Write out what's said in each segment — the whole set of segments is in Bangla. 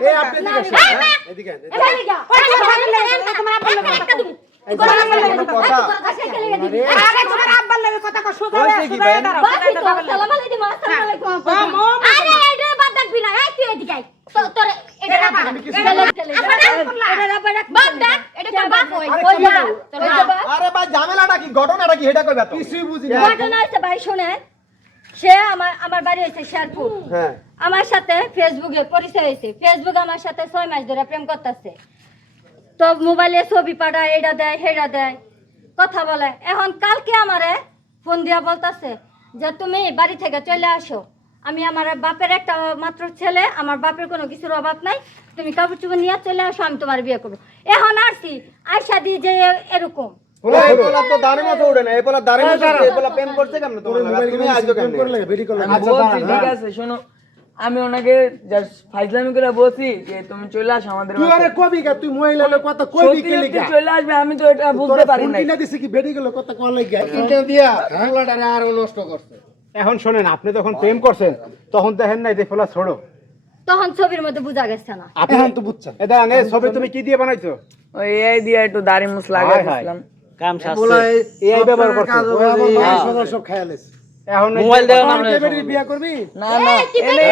এই আপনি এদিকে আসেন এদিকে তোমার আব্বার লাগে কথা তুমি আরে তোমার আব্বার লাগে কথা কও সুদারে দাঁড়াও সালাম আলাইকুম আসসালামু আলাইকুম আরে এটা বাদ রাখবি না এই তুই এদিকে আই তো তোর এটা না বাদ বাদ দেখ এটা তোর বাপ হই ওই যা তোর বাপ আরে ভাই ঝামেলাটা কি ঘটনাটা কি এটা কইবা তো কিছুই বুঝি না ঘটনা হইছে ভাই শুনেন সে আমার বাড়ি হইছে শেরপুর হ্যাঁ আমার সাথে ফেসবুকে পরিচয় হয়েছে ফেসবুকে আমার সাথে 6 মাস ধরে প্রেম করতেছে তো মোবাইলে ছবি পাঠায় এটা দেয় হেটা দেয় কথা বলে এখন কালকে আমারে ফোন দিয়া বলতাছে যে তুমি বাড়ি থেকে চলে আসো আমি আমার বাপের একটা মাত্র ছেলে আমার বাপের কোনো কিছুর অভাব নাই তুমি কাপড় চোপড় নিয়ে চলে আসো আমি তোমার বিয়ে করবো এখন আসছি আয়সা দি যে এরকম এই পোলা তো দাঁড়ে মতো উড়ে না এই পোলা দাঁড়ে মতো এই পোলা প্রেম করছে কেমনে তোমার তুমি আজকে প্রেম করলে বেরি করলে আচ্ছা ঠিক আছে শোনো আমি ওনাকে জাস্ট ফাইজলামি করে বলছি যে তুমি চলে আসো আমাদের তুই আরে কবি কা তুই মহিলা লোক কথা কইবি কি লাগা চলে আসবে আমি তো এটা বুঝতে পারি না কিনা দিছে কি বেরি গেল কথা কোন লাগা ইন্টারভিউ দিয়া বাংলাটারে আর নষ্ট করছে এখন শুনেন আপনি যখন প্রেম করছেন তখন দেখেন নাই যে পোলা ছোড়ো তখন ছবির মধ্যে বোঝা গেছে না আপনি এখন তো বুঝছেন এটা নে ছবি তুমি কি দিয়ে বানাইছো ওই এই দিয়ে একটু দাড়ি মুছ লাগাই দিলাম কাম শাস্তি পোলা এই ব্যবহার করছে ওই আমার সদা সব খায়ালেছ এখন মোবাইল দাও না আমরা বেরি বিয়া করবি না না এলে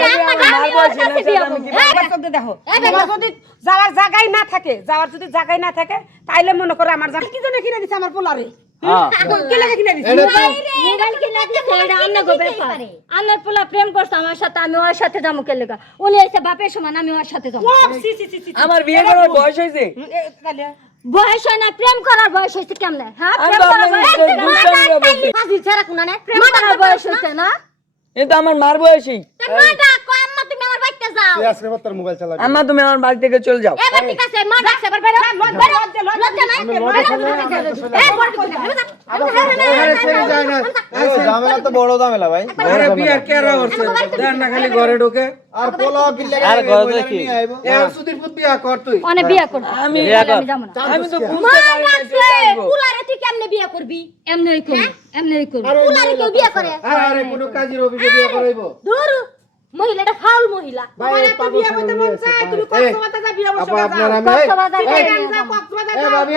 আমি কি দেখো এবার যদি যাওয়ার জায়গায় না থাকে তাইলে মনে করে আমার কি জন্য কিনে দিছে আমার পোলারে কি লাগে কিনে দিছে মোবাইল কিনা দিছে এটা আন্না গো ব্যাপার আন্নার পোলা প্রেম করছে আমার সাথে আমি ওর সাথে যাবো কে লাগা উনি এসে বাপের সমান আমি ওর সাথে যাবো আমার বিয়ে করার বয়স হইছে বয়স হয় না প্রেম করার বয়স হইছে কেমনে হ্যাঁ আমি প্রেম করার বয়স কাজী ছাড়া কোনা না প্রেম করার বয়স হইছে না এটা আমার মার বয়সই মাটা কয় আম্মা তুমি আমার বাইতে যাও তুই আজকে তোর মোবাইল চালাবি আম্মা তুমি আমার বাড়ি থেকে চলে যাও এবার ঠিক আছে মা ডাকছে এবার বেরো লজ্জা নাই এই বড় করে আরে ছেড়ে যায় না এই ঝামেলা তো বড় ঝামেলা ভাই আরে বিয়া কেরা করছে দেন না খালি ঘরে ঢোকে আর পোলা কি লাগে আর ঘরে কি এ সুদীর পুত বিয়া কর তুই অনেক বিয়া করব আমি আমি যাবো না আমি তো মা বুঝতে পারি না ডাকছে পোলারে তুই কেমনে বিয়ে করবি এমনি করব এমনি করব পোলারে কেউ বিয়ে করে আরে কোন কাজের অফিসে বিয়া করাইবো দূর মহিলাটা ফাউল মহিলা ভাই বিয়ে করতে মন চায় তুমি কক্সবাজার যা বিয়ে বসে আপা আপনার আমি কক্সবাজার ভাবি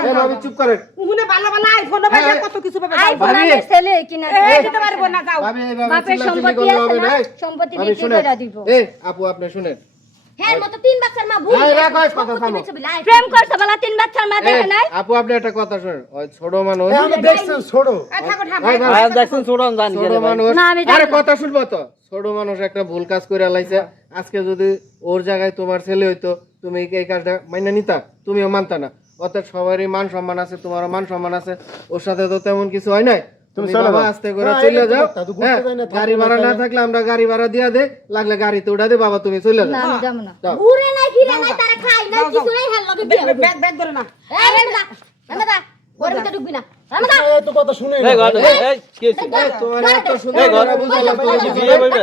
এ ভাবি চুপ করেন উহুনে ভালো ভালো আইফোন পাইলে কত কিছু পাবে আইফোন আনে ছেলে কিনা এই দিতে পারবো না যাও ভাবি এই ভাবি বাপের সম্পত্তি আছে না সম্পত্তি ভাবি বিক্রি শুনেন করে দিব এই আপু আপনি শুনেন হ্যাঁ মত তিন বাচ্চার মা ভুল এই রাখো কথা থামো প্রেম করছে বলা 3 বাচ্চার মা দেখে নাই আপু আপনি একটা কথা শুনেন ওই ছোট মানুষ আমি দেখছেন ছোড়ো ঠাকুর আর দেখুন ছোড়ন জানি ছোট মানুষ না, আমি জানি আরে না। কথা শুনবো তো ছোট মানুষ একটা ভুল কাজ করে লাইছে আজকে যদি ওর জায়গায় তোমার ছেলে হইতো তুমি এই কাজটা মাইনা নিতা তুমিও মানতা না অর্থাৎ সবারই মান সম্মান আছে তোমারও মান সম্মান আছে ওর সাথে তো তেমন কিছু হয় নাই তুমি চলে বাবা যাও। আস্তে করে না, চলে এটা যাও তো ঘুরতে হ্যাঁ, যাই না, গাড়ি ভাড়া না থাকলে আমরা গাড়ি ভাড়া দিয়া দে লাগলে গাড়িতে উঠা দে বাবা তুমি চলে না যাও আমি যাবো না যাও। ঘুরে নাই ফিরে নাই তারা খাই নাই কিছু নাই হেল লগে বিয়ে ব্যাগ ব্যাগ ধরে না এই রামদা রামদা ঘরের ভিতরে ঢুকবি না রামদা এই তো কথা শুনে এই ঘর এই কি হইছে? তোমার এত সুন্দর এই ঘর করে বুঝাইলাম, তুমি কি বিয়ে করবে